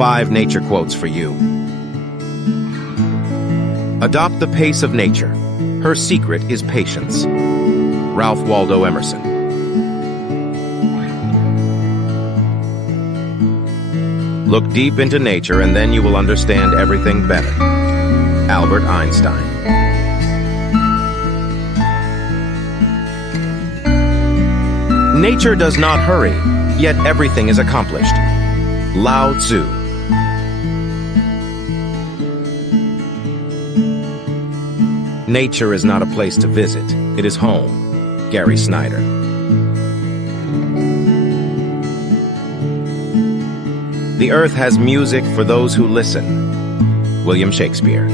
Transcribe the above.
5 nature quotes for you. Adopt the pace of nature. Her secret is patience. Ralph Waldo Emerson. Look deep into nature and then you will understand everything better. Albert Einstein. Nature does not hurry, yet everything is accomplished. Lao Tzu. Nature is not a place to visit, it is home. Gary Snyder. The earth has music for those who listen. William Shakespeare.